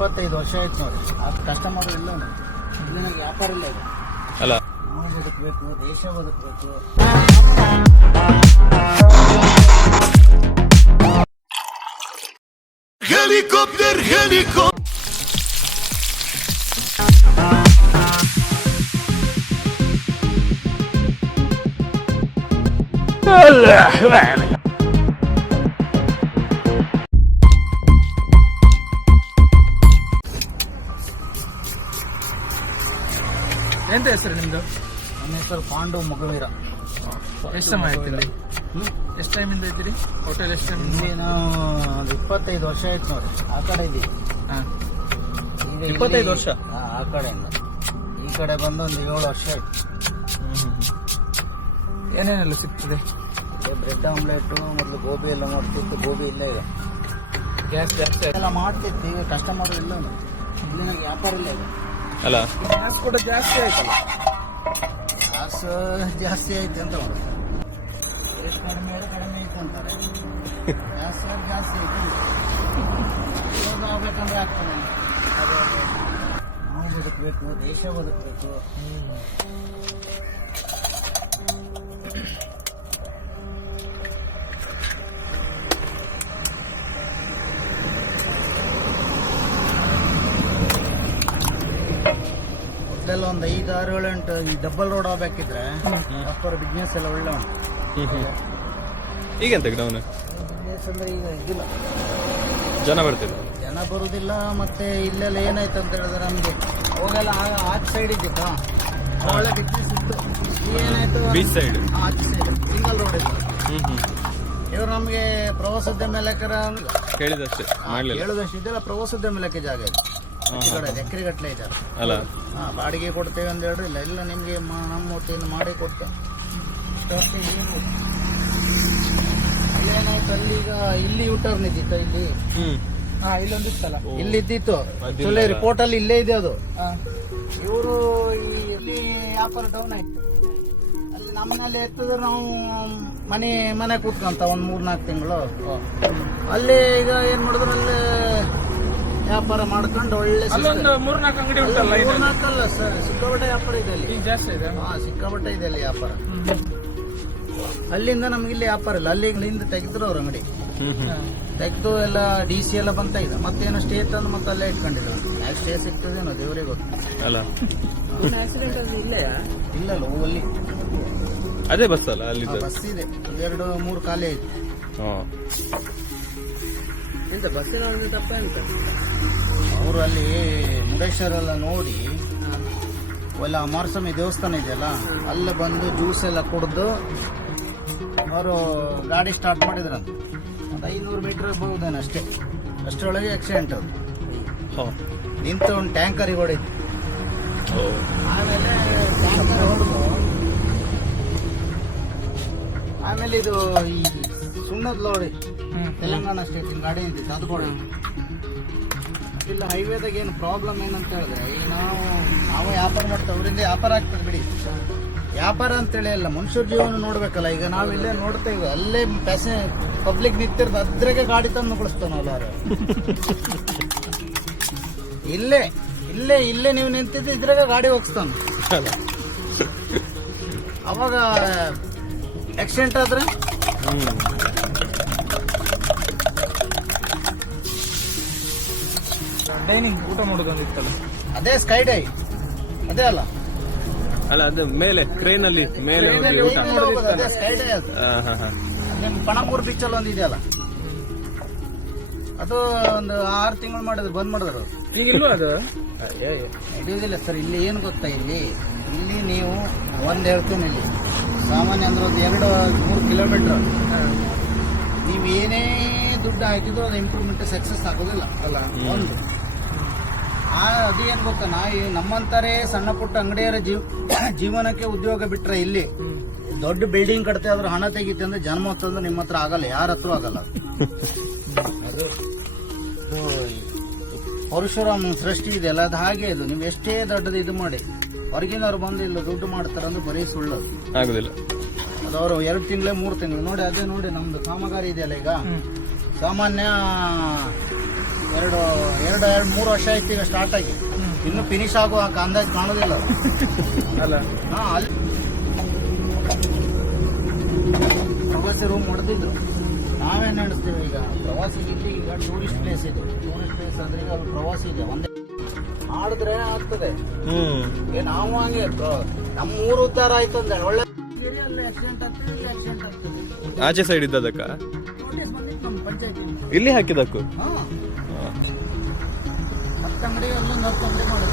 25 ವರ್ಷ ಆಯ್ತು ನೋಡಿ. ಅದು ಕಸ್ಟಮರ್ ಇಲ್ಲ, ನನಗೆ ವ್ಯಾಪಾರ ಇಲ್ಲ ಇದು. ಅಲ್ಲ ನಾವು ಬದುಕಬೇಕು, ದೇಶ ಬದುಕಬೇಕು. ಹೆಲಿಕಾಪ್ಟರ್ ಎಂತ ಹೆಸರು ನಿಮ್ದು? ನನ್ನ ಹೆಸರು ಪಾಂಡು ಮಗವೀರ. ಎಷ್ಟು ಸಮಯ ಆಯ್ತು ಇಲ್ಲಿ? ಎಷ್ಟು ಟೈಮಿಂದ ಇದ್ದೀರಿ ಹೋಟೆಲ್? ಎಷ್ಟು ಟೈಮ್? ಇಲ್ಲಿ ನಾವು 25 ವರ್ಷ ಆಯ್ತು ನೋಡಿ. ಆ ಕಡೆ ಇದ್ದೀವಿ. ಈಗ 25 ವರ್ಷ? ಆ ಕಡೆಯಿಂದ ಈ ಕಡೆ ಬಂದು ಒಂದು 7 ವರ್ಷ ಆಯ್ತು. ಏನೇನೆಲ್ಲ ಸಿಗ್ತದೆ? ಬ್ರೆಡ್ ಆಮ್ಲೆಟ್, ಮೊದಲು ಗೋಬಿ ಎಲ್ಲ ಮಾಡ್ತಿತ್ತು. ಗೋಬಿ ಇಲ್ಲ ಈಗ. ಗ್ಯಾಸ್ ಜಾಸ್ತಿ ಎಲ್ಲ ಮಾಡ್ತಿತ್ತು. ಈಗ ಕಸ್ಟಮರ್ ಇಲ್ಲ, ಇಲ್ಲಿ ನನಗೆ ವ್ಯಾಪಾರ ಇಲ್ಲ ಈಗ. ಅಲ್ಲ ಗ್ಯಾಸ್ ಕೂಡ ಜಾಸ್ತಿ ಆಯ್ತಲ್ಲ? ಗ್ಯಾಸ್ ಜಾಸ್ತಿ ಆಯ್ತು ಅಂತ ಮಾಡೋದು. ಎಷ್ಟು ಕಡಿಮೆ ಆಯ್ತು ಅಂತಾರೆ. ಗ್ಯಾಸ್ ಜಾಸ್ತಿ ಆಯ್ತು ಆಗ್ಬೇಕಂದ್ರೆ ಆಗ್ತದೆ. ನಾವು ಬದುಕಬೇಕು, ದೇಶ ಬದುಕಬೇಕು. ಮೊದಲೆಲ್ಲ ಒಂದು 5, 6, 7, 8 ಈ ಡಬಲ್ ರೋಡ್ ಆಗ್ಬೇಕಿದ್ರೆ ವ್ಯಾಪಾರ ಬಿಸ್ನೆಸ್ ಎಲ್ಲ ಒಳ್ಳೆ ಉಂಟು. ಈಗೆಂತ ಡೌನ್? ಬಿಸ್ನೆಸ್ ಅಂದ್ರೆ ಈಗ ಇದಿಲ್ಲ, ಜನ ಬರ್ತಿಲ್ಲ, ಜನ ಬರುವುದಿಲ್ಲ. ಮತ್ತೆ ಇಲ್ಲೆಲ್ಲ ಏನಾಯ್ತು ಅಂತ ಹೇಳಿದ್ರೆ ನಮಗೆ ಅವಾಗೆಲ್ಲ ಆಚೆ ಸೈಡ್ ಇದ್ದಿತ್ತಾ, ಒಳ್ಳೆ ಬಿಸ್ನೆಸ್ ಇತ್ತು. ಏನಾಯ್ತು, ಬೀಚ್ ಸೈಡ್, ಆಚೆ ಸೈಡ್ ಸಿಂಗಲ್ ರೋಡ್ ಇತ್ತು. ಇವರು ನಮಗೆ ಪ್ರವಾಸೋದ್ಯಮ ಇಲಾಖೆ ಕೇಳಿದಷ್ಟೇ ಮಾಡ್ಲಿಲ್ಲ. ಹೇಳುದಷ್ಟು ಇದೆಲ್ಲ ಪ್ರವಾಸೋದ್ಯಮ ಇಲಾಖೆ ಜಾಗ ಇದೆ. ಎಕರೆಗಟ್ಟಲೆ ಇದ್ದಾರೆ. ಅಲ್ಲ ಬಾಡಿಗೆ ಕೊಡ್ತೇವೆ ಅಂತ ಹೇಳ್ರಿ. ಇಲ್ಲ ನಿಮ್ಗೆ ನಮ್ಮ ಒಟ್ಟಿಂದ ಮಾಡಿ ಕೊಡ್ತೇವೆ. ಏನಾಯ್ತು ಅಲ್ಲಿ, ಈಗ ಇಲ್ಲಿ ಯೂಟರ್ನ್ ಇದ್ದಿತ್ತು. ಇಲ್ಲಿ ಇಲ್ಲೊಂದು ಇತ್ತಲ್ಲ, ಇಲ್ಲಿ ಇದ್ದಿತ್ತು. ರಿಪೋರ್ಟ್ ಅಲ್ಲಿ ಇಲ್ಲೇ ಇದೆ ಅದು. ಇವರು ಇಲ್ಲಿ ವ್ಯಾಪಾರ ಡೌನ್ ಆಯ್ತು. ಅಲ್ಲಿ ನಮ್ಮನೇಲಿ ಎತ್ತಿದ್ರೆ ನಾವು ಮನೆ ಕೂತ್ಕೊಂತ ಒಂದ್ 3-4 ತಿಂಗಳು. ಅಲ್ಲಿ ಈಗ ಏನ್ ಮಾಡಿದ್ರು, ಅಲ್ಲಿ ವ್ಯಾಪಾರ ಮಾಡ್ಕೊಂಡು ಒಳ್ಳೆ 3-4 ಅಂಗಡಿ ಉಂಟಲ್ಲ? 3-4 ಅಲ್ಲ ಸರ್, ಸಿಕ್ಕಾಪಟ್ಟೆ ವ್ಯಾಪಾರ ಇದೆ ಅಲ್ಲಿ. ಜಾಸ್ತಿ ಇದೆ. ಸಿಕ್ಕಾಪಟ್ಟೆ ಇದೆ ಅಲ್ಲಿ ವ್ಯಾಪಾರ. ಅಲ್ಲಿಂದ ನಮ್ಗೆ ಇಲ್ಲಿ ವ್ಯಾಪಾರ ಇಲ್ಲ. ಅಲ್ಲಿಂದ ತೆಗೆದ್ರು ಅವ್ರ ಅಂಗಡಿ ತೆಗೆದು ಎಲ್ಲ DC ಎಲ್ಲ ಬಂತ ಇದೆ. ಮತ್ತೇನೋ ಸ್ಟೇ ತಂದು ಮತ್ತೆ ಅಲ್ಲೇ ಇಟ್ಕೊಂಡಿದ್ರು. ಸ್ಟೇ ಸಿಗ್ತದೇನೋ ದೇವರಿಗೆ ಗೊತ್ತು. ಅಲ್ಲ ಆಕ್ಸಿಡೆಂಟ್ ಇಲ್ಲಲ್ಲ ಅಲ್ಲಿ ಅದೇ ಬಸ್ ಅಲ್ಲ? ಅಲ್ಲಿ ಬಸ್ ಇದೆ, 2-3 ಖಾಲಿ ಆಯ್ತು. ಎಂತ ಬಸ್ಸಿನ ತಪ್ಪ ಎಂತ, ಅವರು ಅಲ್ಲಿ ಮುರುಡೇಶ್ವರ ನೋಡಿ ಒಳ್ಳೆ ಅಮರಸ್ವಾಮಿ ದೇವಸ್ಥಾನ ಇದೆಯಲ್ಲ, ಅಲ್ಲಿ ಬಂದು ಜ್ಯೂಸ್ ಎಲ್ಲ ಕುಡಿದು ಅವರು ಗಾಡಿ ಸ್ಟಾರ್ಟ್ ಮಾಡಿದ್ರಂತ. ಒಂದು 500 ಮೀಟರ್ ಬಹುದೇನು ಅಷ್ಟೇ. ಅಷ್ಟರೊಳಗೆ ಆಕ್ಸಿಡೆಂಟ್ ಅದು. ನಿಂತು ಒಂದು ಟ್ಯಾಂಕರಿಗೆ ಹೊಡೆಯಿತು. ಆಮೇಲೆ ಟ್ಯಾಂಕರ್ ಹೊಡೆದು ಆಮೇಲೆ ಇದು ಈ ಸುಣ್ಣದ ಲೋರಿ ತೆಲಂಗಾಣ ಸ್ಟೇಟ್ ಗಾಡಿ ನಿಂತಿತ್ತು, ಅದು ಕೂಡ ಇಲ್ಲ. ಹೈವೇದಾಗ ಏನು ಪ್ರಾಬ್ಲಮ್ ಏನಂತ ಹೇಳಿದ್ರೆ, ಈಗ ನಾವು ವ್ಯಾಪಾರ ಮಾಡ್ತೇವೆ, ಅವರಿಂದ ವ್ಯಾಪಾರ ಆಗ್ತದೆ ಬಿಡಿ. ವ್ಯಾಪಾರ ಅಂತೇಳಿ ಅಲ್ಲ, ಮನುಷ್ಯರ ಜೀವನ ನೋಡ್ಬೇಕಲ್ಲ. ಈಗ ನಾವಿಲ್ಲೇ ನೋಡ್ತೇವೆ, ಅಲ್ಲೇ ಪಬ್ಲಿಕ್ ನಿಂತಿರ್ದು ಅದ್ರಾಗೆ ಗಾಡಿ ತಂದು ನುಗ್ಳಿಸ್ತಾವ ನಾವು. ಇಲ್ಲೇ ನೀವು ನಿಂತಿದ್ದು ಇದ್ರಾಗ ಗಾಡಿ ಹೋಗಿಸ್ತಾನ. ಅವಾಗ ಆಕ್ಸಿಡೆಂಟ್ ಆದ್ರೆ ಡೈನಿಂಗ್ ಊಟ ಮಾಡೋದೊಂದಿತ್ತಲ್ಲ, ಅದೇ ಸ್ಕೈ ಡೈ ಅದೇ ಅಲ್ಲ? ಅಲ್ಲ ಅದು ಮೇಲೆ ಕ್ರೇನ್ ಅಲ್ಲಿ ಮೇಲೆ ಊಟ ಅದೇ ಸ್ಕೈ ಡೈ. ಅದು ನಿಮ್ ಪಣಂಬೂರ್ ಬೀಚ್ ಅಲ್ಲಿ ಒಂದು ಇದೆಯಲ್ಲ, ಅದು ಒಂದು 6 ತಿಂಗಳು ಮಾಡಿದ್ರು, ಬಂದ್ ಮಾಡಿದ್ರು. ಈಗ ಇಲ್ವಾ ಅದು? ನಡೆಯುವುದಿಲ್ಲ ಸರ್. ಇಲ್ಲಿ ಏನು ಗೊತ್ತಾ, ಇಲ್ಲಿ ನೀವು ಒಂದ್ ಹೇಳ್ತೀನಿ, ಇಲ್ಲಿ ಸಾಮಾನ್ಯ ಅಂದ್ರೆ ಒಂದು 2-3 ಕಿಲೋಮೀಟರ್ ನೀವು ಏನೇ ದುಡ್ಡು ಹಾಕಿದ್ರು ಅದು ಇಂಪ್ರೂವ್ಮೆಂಟ್ ಸಕ್ಸಸ್ ಆಗೋದಿಲ್ಲ ಅಲ್ಲ. ಒಂದು ಅದೇನ್ ಗೊತ್ತಾ, ನಮ್ಮಂತಾರೆ ಸಣ್ಣ ಪುಟ್ಟ ಅಂಗಡಿಯರ ಜೀವನಕ್ಕೆ ಉದ್ಯೋಗ ಬಿಟ್ರೆ, ಇಲ್ಲಿ ದೊಡ್ಡ ಬಿಲ್ಡಿಂಗ್ ಕಟ್ತೆ ಆದ್ರೂ ಹಣ ತೆಗಿತೆ ಅಂದ್ರೆ ಜನ್ಮ ಹೊತ್ತಂದ್ರೆ ನಿಮ್ಮ ಹತ್ರ ಆಗಲ್ಲ, ಯಾರ ಹತ್ರ ಆಗಲ್ಲ. ಅದು ಪರಶುರಾಮ್ ಸೃಷ್ಟಿ ಇದೆಯಲ್ಲ, ಅದು ಹಾಗೆ. ಇದು ನೀವು ಎಷ್ಟೇ ದೊಡ್ಡದು ಇದು ಮಾಡಿ, ಹೊರಗಿನವ್ರು ಬಂದು ಇಲ್ಲ ದುಡ್ಡು ಮಾಡ್ತಾರೆ ಅಂದ್ರೆ ಬರೀ ಸುಳ್ಳು ಆಗುದಿಲ್ಲ. ಅದು ಅವರು 2 ತಿಂಗಳು 3 ತಿಂಗಳು ನೋಡಿ. ಅದೇ ನೋಡಿ ನಮ್ದು ಕಾಮಗಾರಿ ಇದೆಯಲ್ಲ, ಈಗ ಸಾಮಾನ್ಯ 2-3 ವರ್ಷ ಆಯ್ತು ಈಗ ಸ್ಟಾರ್ಟ್ ಆಗಿ. ಇನ್ನು ಫಿನಿಶ್ ಆಗುವ ಅಂದಾಜು ಕಾಣೋದಿಲ್ಲ ಅದು. ಅಲ್ಲ ಹಾ, ಅಲ್ಲಿ ಪ್ರವಾಸಿ ರೂಮ್ ಹೊಡೆದಿದ್ರು. ನಾವೇನ್ ನಡೆಸ್ತೀವಿ ಈಗ ಪ್ರವಾಸಿಗೆ ಇಲ್ಲಿ ಈಗ ಟೂರಿಸ್ಟ್ ಪ್ಲೇಸ್ ಇದು. ಟೂರಿಸ್ಟ್ ಪ್ಲೇಸ್ ಅಂದ್ರೆ ಈಗ ಅಲ್ಲಿ ಪ್ರವಾಸಿ ಇದೆ, ಒಂದೇ ಮಾಡಿದ್ರೆ ಆಗ್ತದೆ. ನಾವು ಹಂಗೆ ನಮ್ಮ ಊರು ಉದ್ಧಾರ ಆಯ್ತು ಅಂದ್ರೆ ಒಳ್ಳೆ ಅಲ್ಲಿ ಆಕ್ಸಿಡೆಂಟ್ ಆಗ್ತದೆ, ಇಲ್ಲಿ ಆಕ್ಸಿಡೆಂಟ್ ಆಗ್ತದೆ. ಆಚೆ ಸೈಡ್ ಇದ್ದದಕ್ಕ ನೋಟಿಸ್ ಬಂದಿತ್ತು ನಮ್ಮ ಪಂಚಾಯತಿಯಿಂದ. ಇಲ್ಲಿ ಹಾಕಿದಕ್ಕು ಹಾ, 10 ಅಂಗಡಿ ಅಲ್ಲೊಂದು 10 ಅಂಗಡಿ ಮಾಡಿದ್ರು.